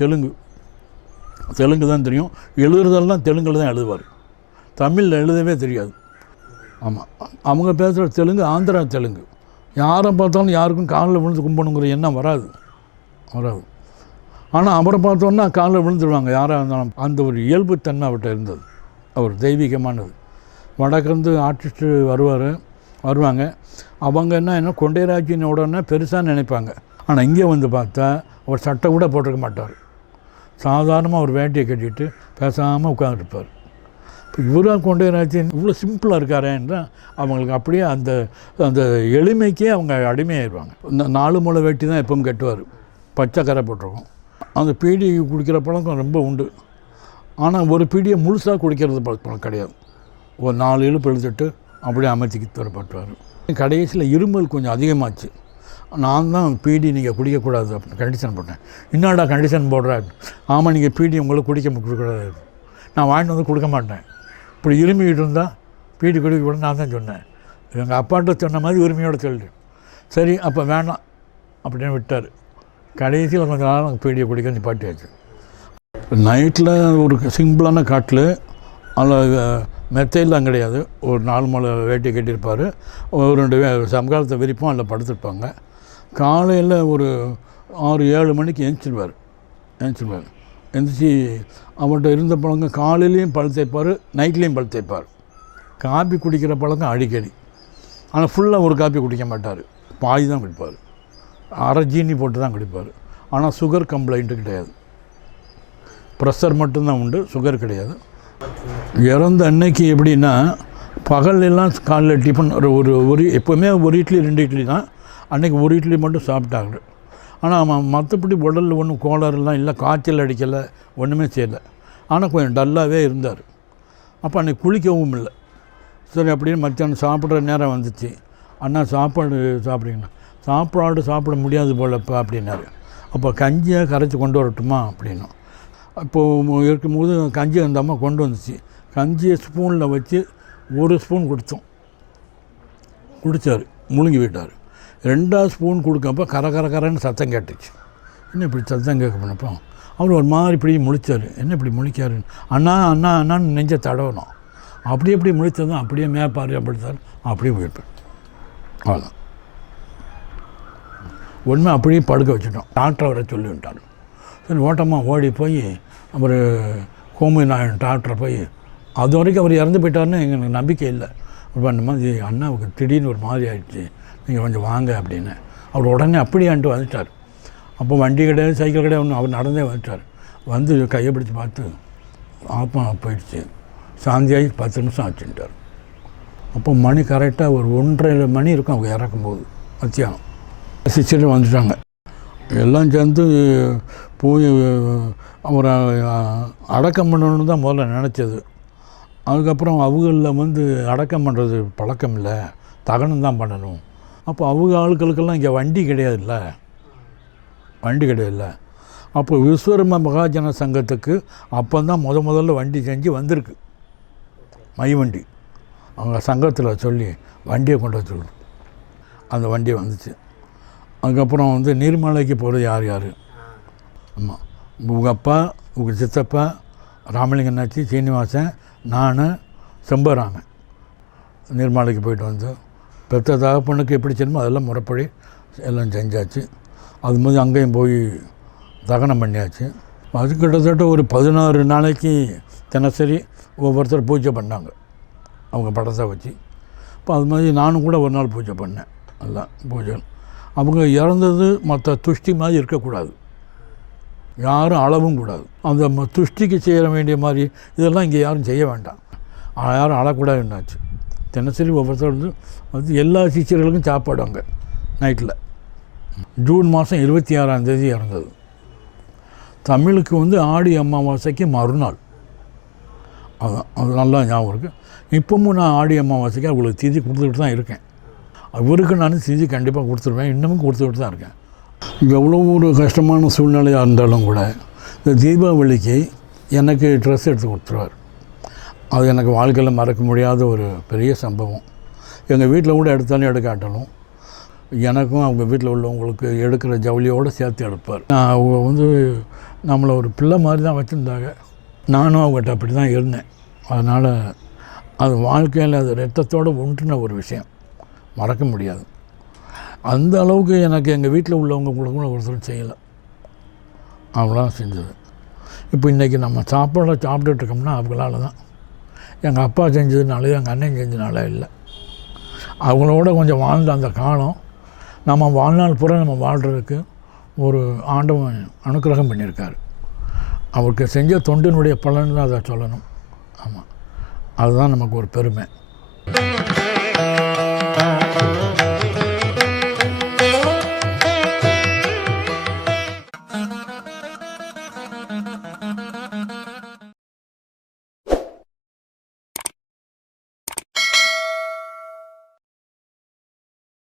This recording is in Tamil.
தெலுங்கு தான் தெரியும். எழுதுறதெல்லாம் தெலுங்கில் தான் எழுதுவார், தமிழில் எழுதவே தெரியாது. ஆமாம், அவங்க பேசுகிற தெலுங்கு ஆந்திரா தெலுங்கு. யாரை பார்த்தாலும் யாருக்கும் காலில் விழுந்து கும்பிடணுங்கிற எண்ணம் வராது. ஆனால் அவரை பார்த்தோன்னா காலில் விழுந்துருவாங்க யாராக இருந்தாலும். அந்த ஒரு இயல்புத்தன்மை அவர்கிட்ட இருந்தது, அவர் தெய்வீகமானது. வடக்கிருந்து ஆர்டிஸ்ட்டு வருவாங்க, அவங்க என்ன கொண்டைராஜின் உடனே பெருசாக நினைப்பாங்க. ஆனால் இங்கே வந்து பார்த்தா அவர் சட்டை கூட போட்டிருக்க மாட்டார். சாதாரணமாக ஒரு வேட்டியை கட்டிட்டு பேசாமல் உட்காந்துருப்பார். இப்போ இவராக கொண்டைராஜன் இவ்வளோ சிம்பிளாக இருக்காரேன்றா அவங்களுக்கு அப்படியே அந்த அந்த எளிமைக்கே அவங்க அடிமையாயிடுவாங்க. இந்த 4 முளை வேட்டி தான் எப்பவும் கட்டுவார், பச்சை கரை போட்டிருக்கோம். அந்த பீடி குடிக்கிற பழக்கம் ரொம்ப உண்டு. ஆனால் ஒரு பீடியை முழுசாக குடிக்கிறது பழக்கம் கிடையாது. ஒரு 4 இழுப்பு எழுதிட்டு அப்படியே அமைச்சிக்கிட்டு வரப்பட்டுவார். கடைசியில் இருமல் கொஞ்சம் அதிகமாச்சு. நான் தான் பீடி நீங்கள் குடிக்கக்கூடாது அப்படின்னு கண்டிஷன் போட்டேன். என்னடா கண்டிஷன் போடுறேன்? ஆமாம், நீங்கள் பீடி உங்களுக்கு கொடுக்கக்கூடாது. நான் வாங்கிட்டு வந்து கொடுக்க மாட்டேன். இப்படி இருமிக்கிட்டு இருந்தால் பீடி குடிக்கக்கூடாது நான் தான் சொன்னேன். எங்கள் அப்பாட்ட சொன்ன மாதிரி உரிமையோடு சொல்லு. சரி அப்போ வேணாம் அப்படின்னு விட்டார். கடைசியில் கொஞ்சம் நாள் பீடியை குடிக்க நிப்பாட்டியாச்சு. நைட்டில் ஒரு சிம்பிளான காட்டில் அதில் மெத்தையெல்லாம் கிடையாது. ஒரு 4 முளை வேட்டியை கட்டியிருப்பார். ஒரு 2 சமகாலத்தை விரிப்போம் அதில் படுத்துருப்பாங்க. காலையில் ஒரு 6-7 மணிக்கு எழுந்திருவார். எழுந்திரிச்சி அவர்கிட்ட இருந்த பழக்கம் காலையிலையும் பல் தேய்ப்பார், நைட்லேயும் பல் தேய்ப்பார். காப்பி குடிக்கிற பழக்கம் அடிக்கடி. ஆனால் ஃபுல்லாக ஒரு காப்பி குடிக்க மாட்டார், பாதி தான் குடிப்பார். அரை ஜீனி போட்டு தான் குடிப்பார். ஆனால் சுகர் கம்ப்ளைண்ட்டு கிடையாது. ப்ரெஷர் மட்டும்தான் உண்டு, சுகர் கிடையாது. இறந்த அன்னைக்கு எப்படின்னா பகலெல்லாம் காலையில் டிஃபன் ஒரு எப்போவுமே ஒரு இட்லி 2 இட்லி தான். அன்றைக்கி ஒரு இட்லி மட்டும் சாப்பிட்டாங்க. ஆனால் மற்றபடி உடலில் ஒன்றும் கோளாறுலாம் இல்லை, காய்ச்சல் அடிக்கலை, ஒன்றுமே செய்யலை. ஆனால் கொஞ்சம் டல்லாகவே இருந்தார். அப்போ அன்றைக்கி குளிக்கவும் இல்லை. சரி அப்படின்னு மத்தியானம் சாப்பிட்ற நேரம் வந்துச்சு. அண்ணா சாப்பாடு சாப்பிட்றீங்களா? சாப்பிட முடியாது போலப்பா அப்படின்னாரு. அப்போ கஞ்சியை கரைச்சி கொண்டு வரட்டுமா அப்படின்னா. இப்போது இருக்கும்போது கஞ்சி அந்த அம்மா கொண்டு வந்துச்சு. கஞ்சியை ஸ்பூனில் வச்சு 1 ஸ்பூன் குடித்தார், முழுங்கி விட்டார். 2ஆவது ஸ்பூன் கொடுக்கப்போ கரன்னு சத்தம் கேட்டுச்சு. என்ன இப்படி சத்தம் கேட்க பண்ணப்போ அவர் ஒரு மாதிரி இப்படி முழிச்சார். என்ன இப்படி முழிக்காருன்னு அண்ணான்னு நெஞ்ச தடவணும். அப்படி முழித்ததும் அப்படியே மேப்பார் அப்படித்தார், அப்படியே போயிருப்பேன். அவ்வளோதான் உண்மை. அப்படியே படுக்க வச்சுட்டோம். டாக்டரை வர சொல்லி விட்டார். சரி ஓட்டமாக ஓடி போய் அவர் கோமு நாயன் டாக்டரை போய் அது வரைக்கும் அவர் இறந்து போயிட்டாருன்னு எங்களுக்கு நம்பிக்கை இல்லை. அந்த மாதிரி அண்ணாவுக்கு திடீர்னு ஒரு மாதிரி ஆகிடுச்சு, நீங்கள் கொஞ்சம் வாங்க அப்படின்னு. அவர் உடனே அப்படியான்ட்டு வந்துட்டார். அப்போ வண்டி கிடையாது, சைக்கிள் கிடையாது, ஒன்று அவர் நடந்தே வந்துட்டார். வந்து கையை பிடிச்சி பார்த்து ஆப்பா போயிடுச்சு, சாந்தியாகி 10 நிமிஷம் ஆச்சுட்டார். அப்போ மணி கரெக்டாக ஒரு 1:30 மணி இருக்கும் அவங்க இறக்கும்போது. மத்தியானம் சிஸ்டர் வந்துட்டாங்க. எல்லாம் சேர்ந்து போய் அவரை அடக்கம் பண்ணணுன்னு தான் முதல்ல நினச்சது. அதுக்கப்புறம் அவங்களில் அடக்கம் பண்ணுறது பழக்கம் இல்லை, தகனம் தான் பண்ணணும். அப்போ அவங்க ஆட்களுக்கெல்லாம் இங்கே வண்டி கிடையாதுல்ல. அப்போ விஸ்வகர்ம மகாஜன சங்கத்துக்கு அப்போ தான் முதல்ல வண்டி செஞ்சு வந்திருக்கு, மை வண்டி. அவங்க சங்கத்தில் சொல்லி வண்டியை கொண்டு வர சொல்லு. அந்த வண்டி வந்துச்சு. அதுக்கப்புறம் நீர்மலைக்கு போகிறது யார்? ஆமாம், உங்கள் அப்பா, உங்கள் சித்தப்பா, ராமலிங்கனாச்சி, சீனிவாசன், நான், செம்பராமன் நீர்மலைக்கு போயிட்டு வந்து பெற்ற தகப்பனுக்கு எப்படி செய்யணுமோ அதெல்லாம் முறைப்படி எல்லாம் செஞ்சாச்சு. அது மாதிரி அங்கேயும் போய் தகனம் பண்ணியாச்சு. அது கிட்டத்தட்ட ஒரு 16 நாளைக்கு தினசரி ஒவ்வொருத்தர் பூஜை பண்ணாங்க அவங்க படத்தை வச்சு. இப்போ அது மாதிரி நானும் கூட ஒரு நாள் பூஜை பண்ணேன். எல்லாம் பூஜை. அவங்க இறந்தது மற்ற துஷ்டி மாதிரி இருக்கக்கூடாது, யாரும் அளவும் கூடாது. அந்த துஷ்டிக்கு செய்ய வேண்டிய மாதிரி இதெல்லாம் இங்கே யாரும் செய்ய வேண்டாம், யாரும் அழக்கூடாதுன்னாச்சு. தினசரி ஒவ்வொருத்தர் எல்லா சிஷியர்களுக்கும் சாப்பாடு அங்கே நைட்டில். ஜூன் மாதம் 26ஆம் தேதி இறந்தது. தமிழுக்கு ஆடி அமாவாசைக்கு மறுநாள். அது நல்லா ஞாபகம் இருக்குது. இப்போவும் நான் ஆடி அமாவாசைக்கு அவங்களுக்கு திதி கொடுத்துக்கிட்டு தான் இருக்கேன். அவருக்கு நான் திதி கண்டிப்பாக கொடுத்துருவேன், இன்னமும் கொடுத்துக்கிட்டு தான் இருக்கேன். எவ்வளோ ஒரு கஷ்டமான சூழ்நிலையாக இருந்தாலும் கூட இந்த தீபாவளிக்கு எனக்கு ட்ரெஸ் எடுத்து கொடுத்துருவார். அது எனக்கு வாழ்க்கையில் மறக்க முடியாத ஒரு பெரிய சம்பவம். எங்கள் வீட்டில் கூட எடுத்தாலும் எடுக்காட்டணும். எனக்கும் அவங்க வீட்டில் உள்ளவங்களுக்கு எடுக்கிற ஜவுளியோடு சேர்த்து எடுப்பார். அவங்க வந்து நம்மளை ஒரு பிள்ளை மாதிரி தான் வச்சுருந்தாங்க. நானும் அவங்ககிட்ட அப்படி தான் இருந்தேன். அதனால் அது வாழ்க்கையில் அது ரத்தத்தோடு ஒன்றின ஒரு விஷயம், மறக்க முடியாது. அந்த அளவுக்கு எனக்கு எங்கள் வீட்டில் உள்ளவங்க கூட ஒருத்தர் செய்யலை, அவ்வளோதான் செஞ்சது. இப்போ இன்றைக்கி நம்ம சாப்பிட்டுட்டு இருக்கோம்னா அவங்களால தான். எங்கள் அப்பா செஞ்சதுனால, எங்கள் அண்ணன் செஞ்சதுனால இல்லை. அவங்களோட கொஞ்சம் வாழ்ந்த அந்த காலம் நம்ம வாழ்நாள் பூரா நம்ம வாழ்கிறதுக்கு ஒரு ஆண்டவன் அனுக்கிரகம் பண்ணியிருக்காரு. அவருக்கு செஞ்ச தொண்டினுடைய பலன் தான் அதை சொல்லணும். ஆமாம், அதுதான் நமக்கு ஒரு பெருமை.